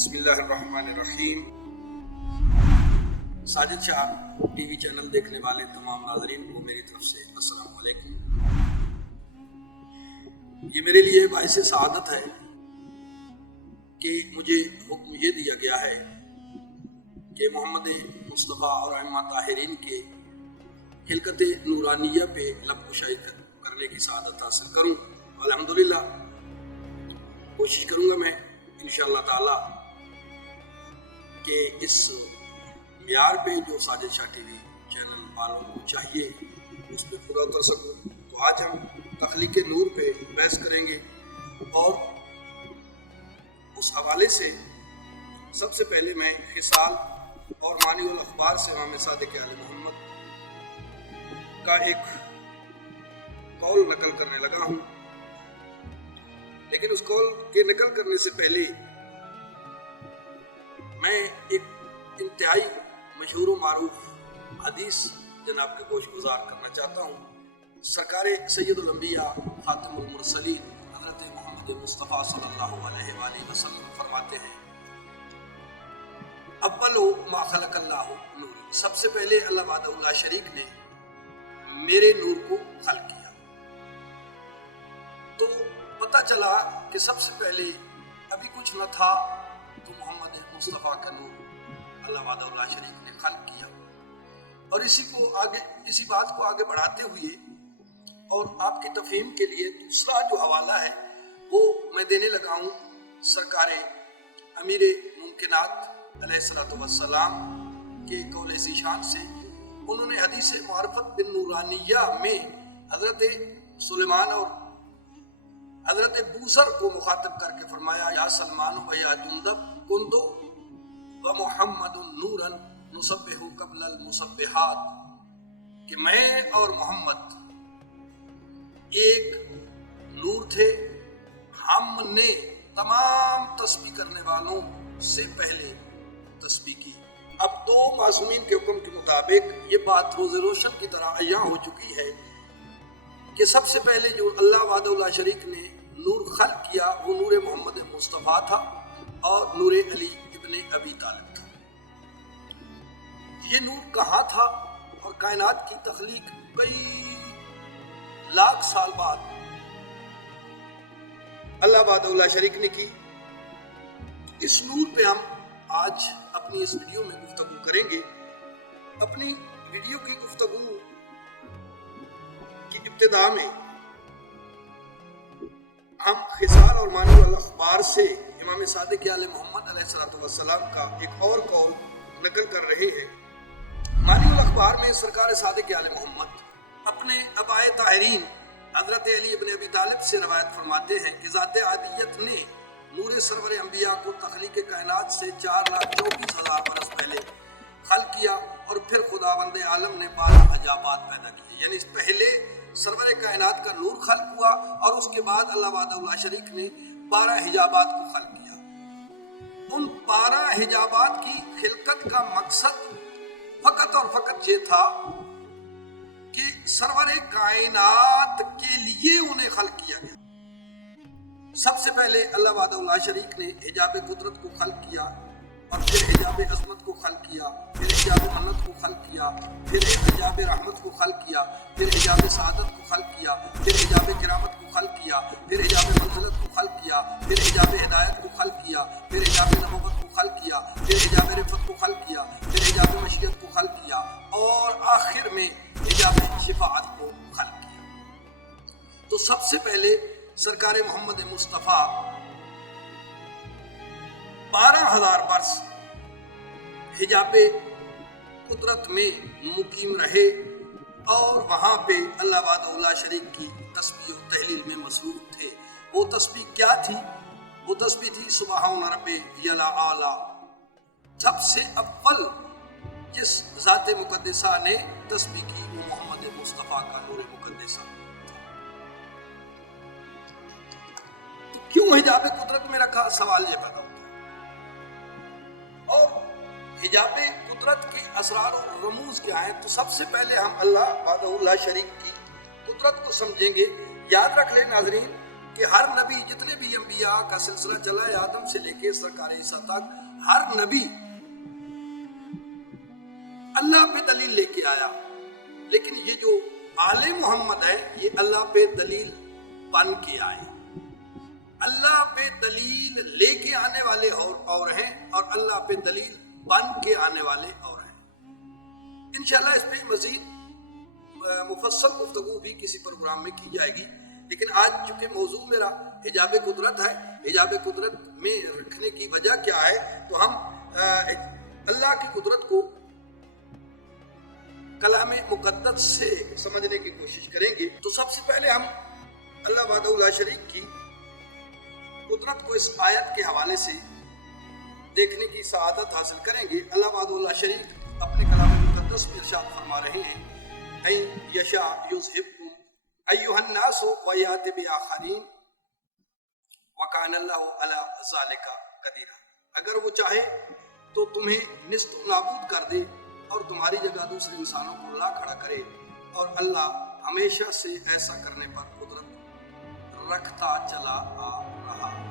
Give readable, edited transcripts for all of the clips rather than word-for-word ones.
بسم اللہ الرحمن الرحیم۔ ساجد شاہ ٹی وی چینل دیکھنے والے تمام ناظرین کو میری طرف سے السلام علیکم۔ یہ میرے لیے باعث سعادت ہے کہ مجھے حکم یہ دیا گیا ہے کہ محمد مصطفیٰ اور ائمہ طاہرین کے خلقت نورانیہ پہ لب کشائی کرنے کی سعادت حاصل کروں۔ الحمدللہ کوشش کروں گا میں انشاءاللہ تعالی کہ اس معیار پہ جو ساجد شاہ ٹی وی چینل والوں کو چاہیے اس پہ پورا اتر سکوں۔ تو آج ہم تخلیق نور پہ بحث کریں گے، اور اس حوالے سے سب سے پہلے میں خصال اور معنی الاخبار سے امام صادق آل محمد کا ایک قول نقل کرنے لگا ہوں، لیکن اس قول کے نقل کرنے سے پہلے میں ایک انتہائی مشہور و معروف حدیث جناب کے گوش گزار کرنا چاہتا ہوں۔ سرکار سید الانبیاء خاتم المرسلین حضرت محمد مصطفیٰ صلی اللہ علیہ وآلہ وسلم فرماتے ہیں، اول ما خلق اللہ نور، سب سے پہلے اللہ وحدہ لا شریک نے میرے نور کو خلق کیا۔ تو پتہ چلا کہ سب سے پہلے ابھی کچھ نہ تھا تو محمد مصطفیٰ کا نور اللہ وحدہ لا شریک نے خلق کیا۔ اور اسی بات کو آگے بڑھاتے ہوئے اور آپ کی تفہیم کے لیے دوسرا جو حوالہ ہے وہ میں دینے لگا ہوں سرکار امیر ممکنات علیہ الصلوۃ والسلام کے قول ذیشان سے۔ انہوں نے حدیث معرفت بن نورانیہ میں حضرت سلیمان اور حضرت بوسر کو مخاطب کر کے فرمایا، یا سلمان و یا جندب کندو و محمد نورا نصبح قبل المصبحات، کہ میں اور محمد ایک نور تھے، ہم نے تمام تسبیح کرنے والوں سے پہلے تسبیح کی۔ اب دو معصومین کے حکم کے مطابق یہ بات روز روشن کی طرح عیاں ہو چکی ہے کہ سب سے پہلے جو اللہ وحدہ لا شریک نے نور خلق کیا وہ نور محمد مصطفیٰ تھا اور نور علی ابن ابی طالب تھا۔ یہ نور کہاں تھا؟ اور کائنات کی تخلیق کئی لاکھ سال بعد اللہ وحدہ لا شریک نے کی۔ اس نور پہ ہم آج اپنی اس ویڈیو میں گفتگو کریں گے۔ اپنی ویڈیو کی گفتگو کی ابتدا میں ہم خصال اور معنی الاخبار سے امام صادق آل محمد علیہ الصلوۃ والسلام کا ایک اور قول نقل کر رہے ہیں۔ معنی الاخبار میں سرکار صادق آل محمد اپنے ابائے طاہرین حضرت علی ابن ابی طالب سے روایت فرماتے ہیں کہ ذات عادیت نے نور سرور انبیاء کو تخلیق کائنات سے 4,24,000 برس پہلے خلق کیا، اور پھر خداوند عالم نے 12 حجابات پیدا کیے، یعنی اس پہلے سرور کائنات کا نور خلق ہوا اور اس کے بعد اللہ وحدہ لا شریک نے 12 حجابات کو خلق کیا۔ ان 12 حجابات کی خلقت کا مقصد فقط اور فقط یہ تھا کہ سرور کائنات کے لیے انہیں خلق کیا گیا۔ سب سے پہلے اللہ وحدہ لا شریک نے حجاب قدرت کو خلق کیا، اور پھر حجاب عظمت کو خلق کیا، پھر حجاب منت کو خلق کیا، پھر حجاب رحمت کو خلق کیا، پھر حجاب سعادت کو خلق کیا، پھر حجاب کرامت کو خلق کیا، پھر حجاب منزلت کو خلق کیا، پھر حجاب ہدایت کو خلق کیا، پھر حجاب نبوت کو خلق کیا، پھر حجاب رفت کو خلق کیا، پھر حجاب مشیت کو خلق کیا، اور آخر میں حجاب شفاعت کو خلق کیا۔ تو سب سے پہلے سرکار محمد مصطفیٰ 12,000 برس حجاب قدرت میں مقیم رہے، اور وہاں پہ اللہ وحدہ لا شریک کی تسبیح و تحلیل میں مصروف تھے۔ وہ تسبیح کیا تھی؟ وہ تسبیح تھی سبحان ربی الاعلی۔ سب سے اول جس ذات مقدسہ نے تسبیح کی وہ محمد مصطفیٰ کا نور مقدسہ۔ تو کیوں حجاب قدرت میں رکھا؟ سوال یہ پیدا ہوتا ہے۔ اور حجاب قدرت کے اسرار اور رموز کیا ہیں؟ تو سب سے پہلے ہم اللہ وحدہ لا شریک کی قدرت کو سمجھیں گے۔ یاد رکھ لیں ناظرین کہ ہر نبی، جتنے بھی انبیاء کا سلسلہ چلا ہے آدم سے لے کے سرکار عیسیٰ تک، ہر نبی اللہ پہ دلیل لے کے آیا، لیکن یہ جو آل محمد ہے یہ اللہ پہ دلیل بن کے آئے۔ اللہ پہ دلیل لے کے آنے والے اور ہیں، اور اللہ پہ دلیل بن کے آنے والے اور ہیں۔ انشاءاللہ اس پہ مزید مفصل گفتگو بھی کسی پروگرام میں کی جائے گی، لیکن آج چونکہ موضوع میرا حجاب قدرت ہے، حجاب قدرت میں رکھنے کی وجہ کیا ہے، تو ہم اللہ کی قدرت کو کلام مقدس سے سمجھنے کی کوشش کریں گے۔ تو سب سے پہلے ہم اللہ وحدہ لا شریک کی قدرت کو اس آیت کے حوالے سے دیکھنے کی سعادت حاصل کریں گے۔ اللہ وحدہ لا شریک اپنے کلام مقدس میں ارشاد فرما رہے ہیں، اَن یشاء یذھبکم ایھا الناس ویأتی بآخرین وکان اللہ علی ذلک قدیر۔ اگر وہ چاہے تو تمہیں نیست و نابود کر دے اور تمہاری جگہ دوسرے انسانوں کو لا کھڑا کرے، اور اللہ ہمیشہ سے ایسا کرنے پر قدرت رکھتا چلا آ رہا ہے۔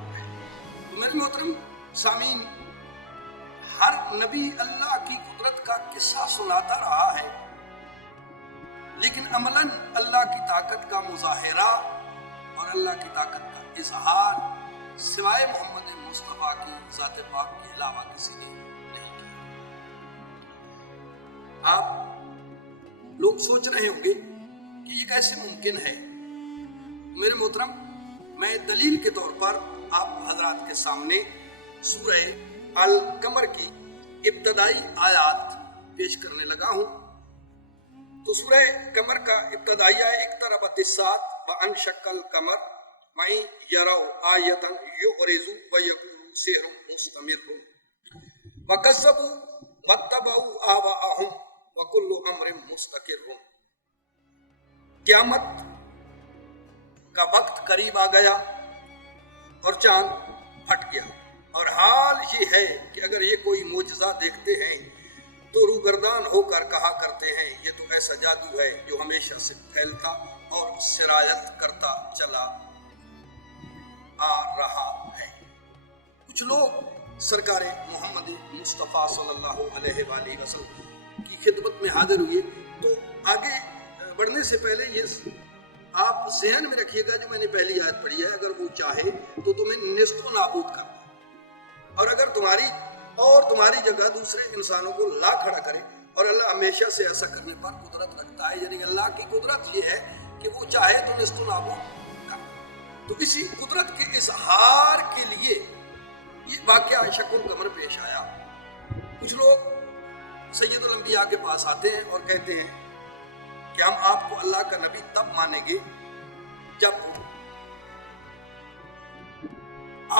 تو میرے محترم سامعین، ہر نبی اللہ کی قدرت کا قصہ سناتا رہا ہے، لیکن عملاً اللہ کی طاقت کا مظاہرہ اور اللہ کی طاقت کا اظہار سوائے محمد مصطفیٰ کی ذات پاک کے علاوہ کسی نے نہیں کیا۔ آپ لوگ سوچ رہے ہوں گے کہ یہ کیسے ممکن ہے۔ میرے محترم، میں دلیل کے طور پر آپ حضرات کے سامنے سورہ القمر کی ابتدائی آیات پیش کرنے لگا ہوں۔ تو سورہ قمر کا ابتدائی اقتربت الساعۃ وانشق القمر وإن يروا آیۃ یعرضوا ویقولوا سحر مستمر وکذبوا واتبعوا آباءهم وکل امر مستقر۔ قیامت کا وقت قریب آ گیا اور چاند پھٹ گیا، اور حال یہ ہے کہ اگر یہ کوئی معجزہ دیکھتے ہیں تو روگردان ہو کر کہا کرتے ہیں یہ تو ایسا جادو ہے جو ہمیشہ سے پھیلتا اور سرایت کرتا چلا آ رہا ہے۔ کچھ لوگ سرکار محمد مصطفیٰ صلی اللہ علیہ وآلہ وسلم کی خدمت میں حاضر ہوئے۔ تو آگے بڑھنے سے پہلے یہ آپ ذہن میں رکھیے گا جو میں نے پہلی آیت پڑھی ہے، اگر وہ چاہے تو تمہیں نیست و نابود کر دے، اور اگر تمہاری جگہ دوسرے انسانوں کو لا کھڑا کرے، اور اللہ ہمیشہ سے ایسا کرنے پر قدرت رکھتا ہے، یعنی اللہ کی قدرت یہ ہے کہ وہ چاہے تو نیست و نابود کر دے۔ تو اسی قدرت کے اظہار کے لیے یہ واقعہ انشق القمر پیش آیا۔ کچھ لوگ سید الانبیاء کے پاس آتے ہیں اور کہتے ہیں کہ ہم آپ کو اللہ کا نبی تب مانیں گے جب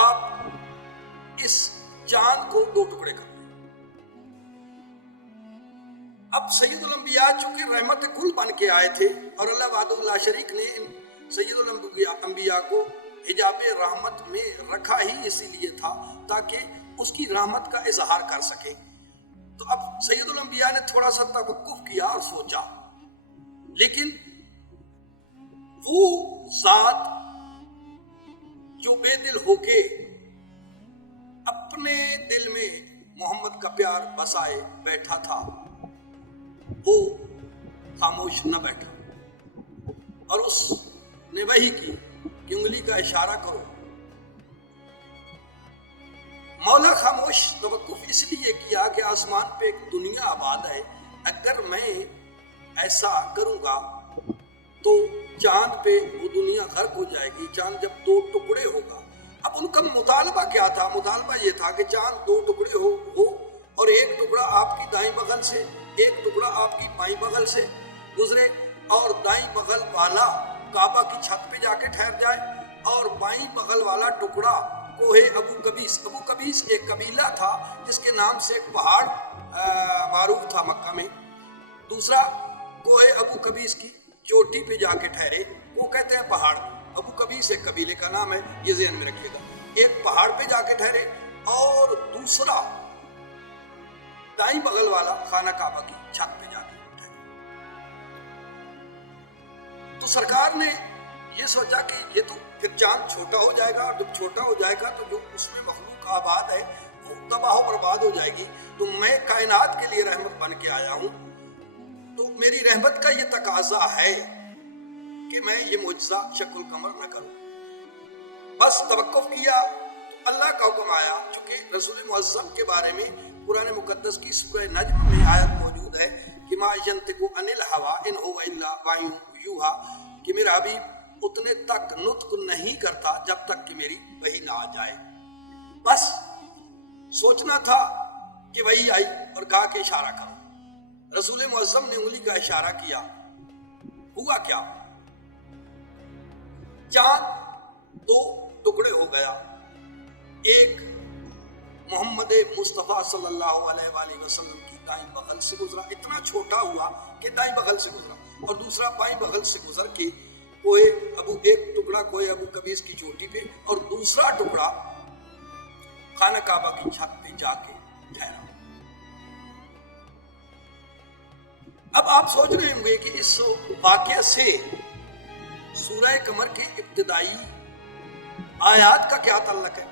آپ اس چاند کو دو ٹکڑے کر دیں۔ اب سید الانبیاء چونکہ رحمت کل بن کے آئے تھے، اور اللہ وحدہ لا شریک نے سید الانبیاء کو حجاب رحمت میں رکھا ہی اسی لیے تھا تاکہ اس کی رحمت کا اظہار کر سکے۔ تو اب سید الانبیاء نے تھوڑا سا توقف کیا اور سوچا، لیکن وہ ذات جو بے دل ہو کے اپنے دل میں محمد کا پیار بسائے بیٹھا تھا، وہ خاموش نہ بیٹھا، اور اس نے وحی کی کہ انگلی کا اشارہ کرو۔ مولا خاموش توقف اس لیے کیا کہ آسمان پہ ایک دنیا آباد ہے، اگر میں ایسا کروں گا تو چاند پہ وہ دنیا غرق ہو جائے گی، چاند جب دو ٹکڑے ہوگا۔ اب ان کا مطالبہ کیا تھا؟ مطالبہ یہ تھا کہ چاند دو ٹکڑے ہو اور ایک ٹکڑا آپ کی دائیں بغل سے، ایک ٹکڑا آپ کی بائیں بغل سے گزرے، اور دائیں بغل والا کعبہ کی چھت پہ جا کے ٹھہر جائے، اور بائیں بغل والا ٹکڑا کوہ ابو قبیس، ابو قبیس ایک قبیلہ تھا جس کے نام سے ایک پہاڑ معروف تھا مکہ میں، دوسرا کوہ ابو قبیس کی چوٹی پہ جا کے ٹھہرے، وہ کہتے ہیں پہاڑ، ابو قبیس ایک قبیلے کا نام ہے، یہ ذہن میں رکھیے گا۔ ایک پہاڑ پہ جا کے ٹھہرے اور دوسرا دائیں بغل والا خانہ کعبہ کی چھت پہ جا کے ٹھہرے۔ تو سرکار نے یہ سوچا کہ یہ تو پھر چاند چھوٹا ہو جائے گا، اور جب چھوٹا ہو جائے گا تو جو اس میں مخلوق آباد ہے وہ تباہ و برباد ہو جائے گی، تو میں کائنات کے لیے رحمت بن کے آیا ہوں، تو میری رحمت کا یہ تقاضا ہے کہ میں یہ معجزہ شق القمر نہ کروں۔ بس توقف کیا، اللہ کا حکم آیا، چونکہ رسول معظم کے بارے میں قرآن مقدس کی سورہ نجم میں آیت موجود ہے کہ ما ینطق عن الہویٰ ان هو الا وحی یوحیٰ، کہ میرا حبیب اتنے تک نطق نہیں کرتا جب تک کہ میری وحی نہ آ جائے۔ بس سوچنا تھا کہ وحی آئی اور کہا کہ اشارہ کرو، رسول معظم نے انگلی کا اشارہ کیا، ہوا کیا؟ چاند دو ٹکڑے ہو گیا، ایک محمد مصطفیٰ صلی اللہ علیہ وآلہ وسلم کی دائیں بغل سے گزرا، اتنا چھوٹا ہوا کہ دائیں بغل سے گزرا، اور دوسرا بائیں بغل سے گزر کے ایک ٹکڑا کوہ ابو قبیس کی چوٹی پہ، اور دوسرا ٹکڑا خانہ کعبہ کی چھت پہ جا کے ٹھہرا۔ اب آپ سوچ رہے ہوں گے کہ اس واقعہ سے سورہ قمر کے ابتدائی آیات کا کیا تعلق ہے؟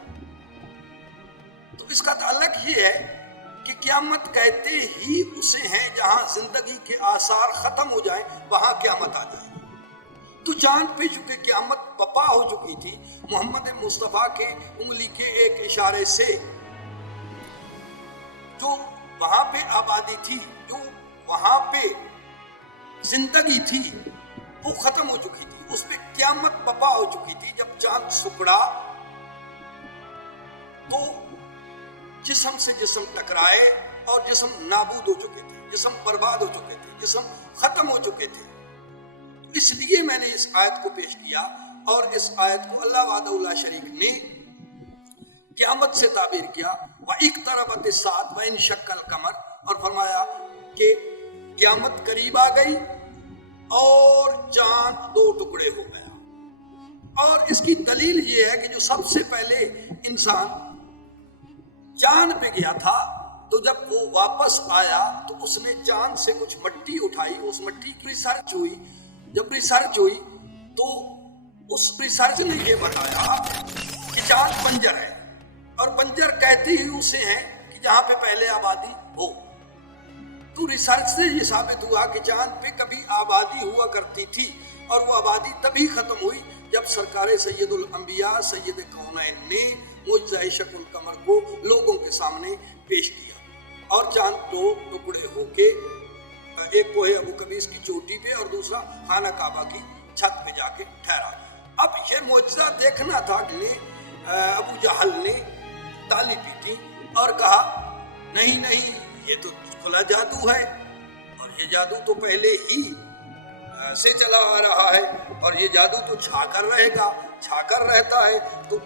تو اس کا تعلق یہ ہے کہ قیامت کہتے ہی اسے ہیں جہاں زندگی کے آثار ختم ہو جائیں وہاں قیامت آ جائے۔ تو چاند پہ چونکہ قیامت بپا ہو چکی تھی، محمد مصطفیٰ کے انگلی کے ایک اشارے سے جو وہاں پہ آبادی تھی، جو وہاں پہ زندگی تھی، وہ ختم ہو چکی تھی، اس پہ قیامت بپا ہو چکی تھی۔ جب چاند سکڑا تو جسم سے جسم ٹکرائے اور جسم نابود ہو چکے تھے، جسم برباد ہو چکے تھے، جسم ختم ہو چکے تھے۔ اس لیے میں نے اس آیت کو پیش کیا، اور اس آیت کو اللہ وحدہ لا شریک نے قیامت سے تعبیر کیا، وَاِقْتَرَبَتِ السَّاعَةُ وَانشَقَّ الْقَمَرُ، اور فرمایا کہ قیامت قریب آ گئی اور چاند دو ٹکڑے ہو گیا۔ اور اس کی دلیل یہ ہے کہ جو سب سے پہلے انسان چاند پہ گیا تھا، تو جب وہ واپس آیا تو اس نے چاند سے کچھ مٹی اٹھائی، اس مٹی کی ریسرچ ہوئی، جب ریسرچ ہوئی تو اس ریسرچ نے یہ بتایا کہ چاند بنجر ہے، اور بنجر کہتے ہی اسے ہیں کہ جہاں پہ پہلے آبادی ہو۔ تو ریسرچ سے یہ ثابت ہوا کہ چاند پہ کبھی آبادی ہوا کرتی تھی، اور وہ آبادی تبھی ختم ہوئی جب سرکار سید الانبیاء سید کونین نے معجزہ شق القمر کو لوگوں کے سامنے پیش کیا، اور چاند دو ٹکڑے ہو کے ایک کوہ ابو قبیس کی چوٹی پہ اور دوسرا خانہ کعبہ کی چھت پہ جا کے ٹھہرا۔ اب یہ معجزہ دیکھنا تھا کہ ابو جہل نے تالی پیٹی اور کہا نہیں نہیں، یہ تو کھلا جادو ہے، اور یہ جادو تو پہلے ہی سے چلا آ رہا ہے، اور یہ جادو تو چھا کر رہے گا، چھا کر رہتا ہے۔ تو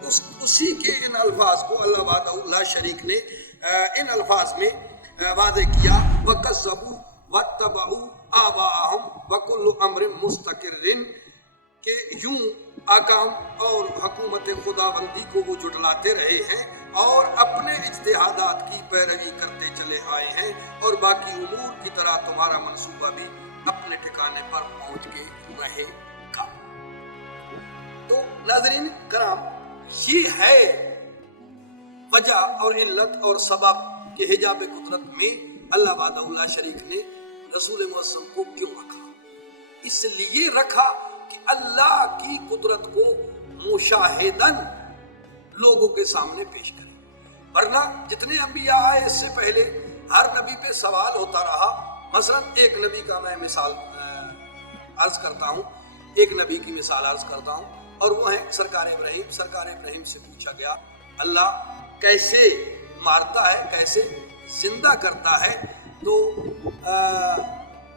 اسی کے ان الفاظ کو اللہ وحدہ لا شریک نے ان الفاظ میں واضح کیا، وَكَذَّبُوا وَاتَّبَعُوا آبَاءَهُمْ وَكُلُّ أَمْرٍ مُسْتَقِرٍ، کہ یوں احکام اور حکومت خداوندی کو وہ جھٹلاتے رہے ہیں اور اپنے اجتہادات کی پیروی کرتے چلے آئے ہیں، اور باقی امور کی طرح تمہارا منصوبہ بھی اپنے ٹھکانے پر پہنچ کے رہے گا۔ تو ناظرین کرام، یہ ہے وجہ اور علت اور سبب کہ حجاب قدرت میں اللہ وحدہ لا شریک نے رسول معظم کو کیوں رکھا۔ اس لیے رکھا کہ اللہ کی قدرت کو مشاہدن لوگوں کے سامنے پیش کرے، ورنہ جتنے انبیاء آئے اس سے پہلے ہر نبی پہ سوال ہوتا رہا۔ مثلا ایک نبی کا میں مثال عرض کرتا ہوں، ایک نبی کی مثال عرض کرتا ہوں، اور وہ ہیں سرکار ابراہیم۔ سرکار ابراہیم سے پوچھا گیا اللہ کیسے مارتا ہے، کیسے زندہ کرتا ہے، تو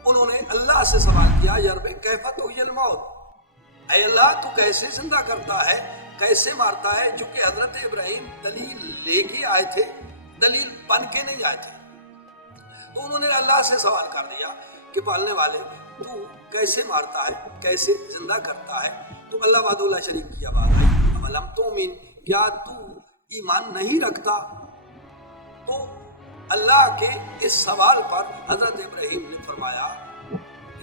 انہوں نے اللہ سے سوال کیا یا رب کیف تحیی الموت، اے اللہ تو کیسے زندہ کرتا ہے، کیسے مارتا ہے؟ چونکہ حضرت ابراہیم دلیل لے کے آئے تھے، دلیل بن کے نہیں آئے تھے، تو انہوں نے اللہ سے سوال کر دیا کہ پالنے والے تو کیسے مارتا ہے، کیسے زندہ کرتا ہے؟ تو اللہ وحدہ لا شریک کی آواز ہے اولم تؤمن، کیا تو ایمان نہیں رکھتا؟ تو اللہ کے اس سوال پر حضرت ابراہیم نے فرمایا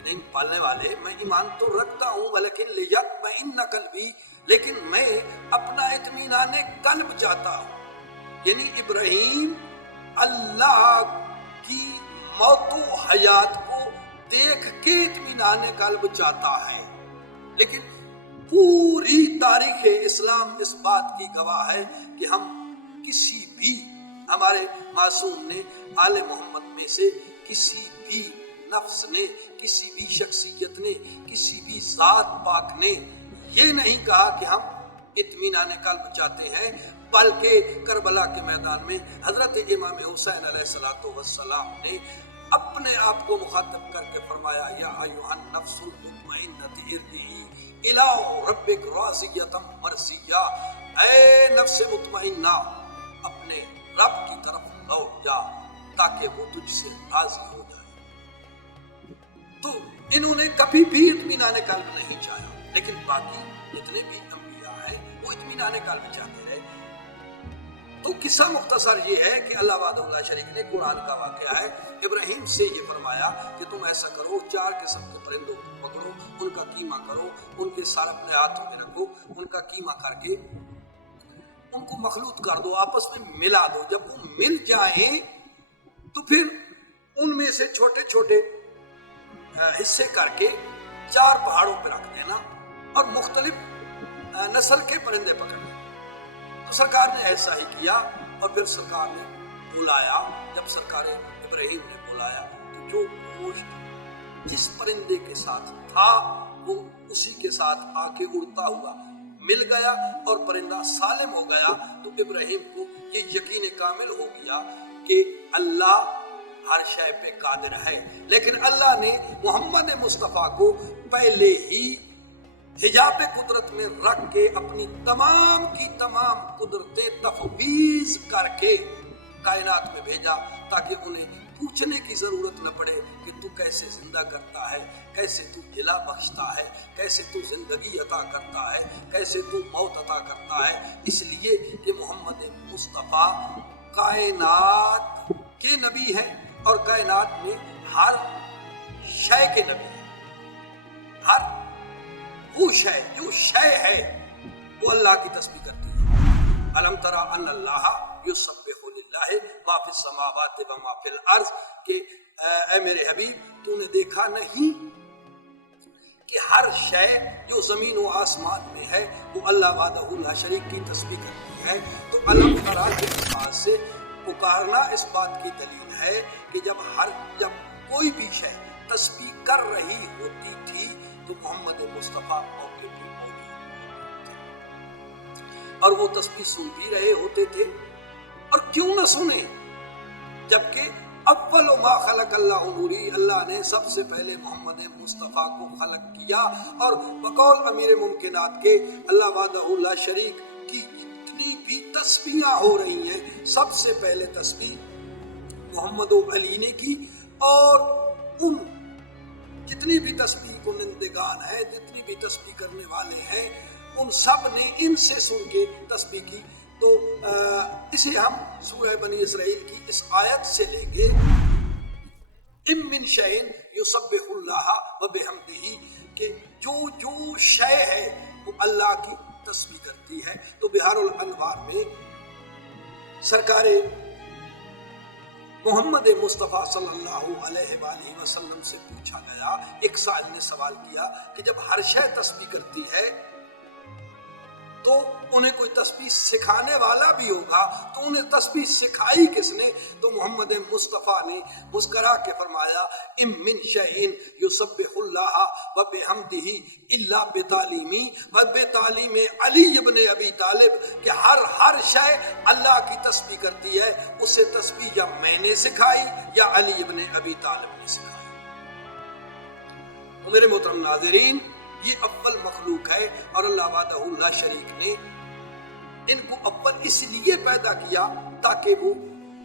نہیں پالنے والے، میں ایمان تو رکھتا ہوں ولیکن لیطمئن قلبی، لیکن میں اپنا اطمینان قلب چاہتا ہوں۔ یعنی ابراہیم اللہ کی موت و حیات کو دیکھ کے اطمینان قلب چاہتا ہے، لیکن پوری تاریخ اسلام اس بات کی گواہ ہے کہ ہم کسی بھی ہمارے معصوم نے آل محمد میں سے کسی بھی نفس نے، کسی بھی شخصیت نے، کسی بھی ذات پاک نے یہ نہیں کہا کہ ہم اطمینان قلب چاہتے ہیں، بلکہ کربلا کے میدان میں حضرت امام حسین علیہ السلام نے اپنے آپ کو مخاطب کر کے فرمایا یا ایھا النفس المطمئنہ ارجعی الی ربک راضیۃ مرضیہ، اے نفس مطمئنہ اپنے رب کی طرف لوٹ جا تاکہ وہ تجھ سے راضی ہو جائے۔ تو انہوں نے کبھی بھی اطمینان قلب نہیں چاہا، لیکن باقی جتنے بھی انبیاء ہیں وہ اطمینان قلب چاہتے رہے۔ تو قصہ مختصر یہ ہے کہ اللہ وحدہ لا شریک نے قرآن کا واقعہ ہے، ابراہیم سے یہ فرمایا کہ تم ایسا کرو، 4 قسم کے پرندوں کو پکڑو، ان کا قیمہ کرو، ان کے سار اپنے ہاتھوں میں رکھو، ان کا قیمہ کر کے ان کو مخلوط کر دو، آپس میں ملا دو، جب وہ مل جائیں تو پھر ان میں سے چھوٹے چھوٹے حصے کر کے 4 پہاڑوں پہ رکھ دینا اور مختلف نسل کے پرندے پکڑنا۔ تو سرکار نے ایسا ہی کیا، اور پھر سرکار نے بلایا، جب سرکار ابراہیم نے بلایا تو جو گوشت جس پرندے کے ساتھ تھا وہ اسی کے ساتھ آ کے اڑتا ہوا مل گیا اور پرندہ سالم ہو گیا۔ تو ابراہیم کو یہ یقین کامل ہو گیا کہ اللہ ہر شے پہ قادر ہے، لیکن اللہ نے محمد مصطفیٰ کو پہلے ہی حجاب قدرت میں رکھ کے اپنی تمام کی تمام قدرتیں تفویض کر کے کائنات میں بھیجا تاکہ انہیں پوچھنے کی ضرورت نہ پڑے کہ تو کیسے زندہ کرتا ہے، کیسے تو جلا بخشتا ہے، کیسے تو زندگی عطا کرتا ہے، کیسے تو موت عطا کرتا ہے، اس لیے کہ محمد مصطفیٰ کائنات کے نبی ہیں اور کائنات میں ہر شے کے نبی ہیں۔ ہر وہ شے جو شے ہے وہ اللہ کی تسبیح کرتی ہے۔ الم تری ان اللہ یسبح للہ ما فی السماوات و ما فی الارض، کہ اے میرے حبیب تو نے دیکھا نہیں کہ ہر شے جو زمین و آسمان میں ہے وہ اللہ وحدہ لا شریک کی تسبیح کرتی ہے۔ تو الم تری کے الفاظ سے پکارنا اس بات کی دلیل ہے کہ جب کوئی بھی شے تسبیح کر رہی ہوتی تھی تو محمد مصطفیٰ موقع پہ موجود تھے اور وہ تسبیح سن بھی رہے ہوتے تھے، اور کیوں نہ سنیں جبکہ اول ما خلق اللہ نوری، اللہ نے سب سے پہلے محمد مصطفیٰ کو خلق کیا، اور بقول امیر ممکنات کے اللہ وحدہ لا شریک کی جتنی بھی تسبیحاں ہو رہی ہیں سب سے پہلے تسبیح محمد و علی نے کی، اور ان جتنی بھی تسبیح کنندگان ہیں، جتنی بھی تسبیح کرنے والے ہیں، ان سب نے ان سے سن کے تسبیح کی۔ تو اسے ہم سورہ بنی اسرائیل کی اس آیت سے لیں گے، ام من شیء یسبح اللہ وبحمدہ، کہ جو شے ہے وہ اللہ کی تسبیح کرتی ہے۔ تو بہار الانوار میں سرکار محمد مصطفیٰ صلی اللہ علیہ وآلہ وسلم سے پوچھا گیا، ایک سائل نے سوال کیا کہ جب ہر شے تسبیح کرتی ہے تو انہیں کوئی تسبیح سکھانے والا بھی ہوگا، تو انہیں تسبیح سکھائی کس نے؟ تو محمد مصطفیٰ نے مسکرا کے فرمایا ام من شیء یسبح اللہ وبحمدہ الا بتعلیمی وبتعلیم علی ابن ابی طالب، کہ ہر شے اللہ کی تسبیح کرتی ہے، اسے تسبیح یا میں نے سکھائی یا علی ابن ابی طالب نے سکھائی۔ تو میرے محترم ناظرین، یہ اول مخلوق ہے اور اللہ وحدہ لا شریک نے ان کو اول اس لیے پیدا کیا تاکہ وہ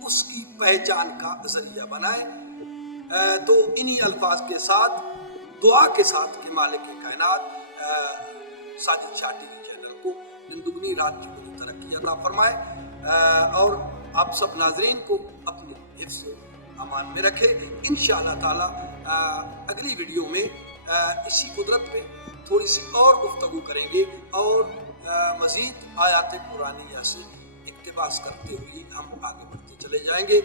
اس کی پہچان کا ذریعہ بنائے۔ تو انہی الفاظ کے ساتھ دعا کے ساتھ کہ مالک کائنات ساجد شاہ ٹی وی چینل کو دن دگنی رات چگنی ترقی عطا فرمائے، اور آپ سب ناظرین کو اپنے حفظ امان میں رکھے۔ انشاءاللہ تعالی اگلی ویڈیو میں اسی قدرت پہ تھوڑی سی اور گفتگو کریں گے اور مزید آیات قرآنیہ سے اقتباس کرتے ہوئے ہم آگے بڑھتے چلے جائیں گے۔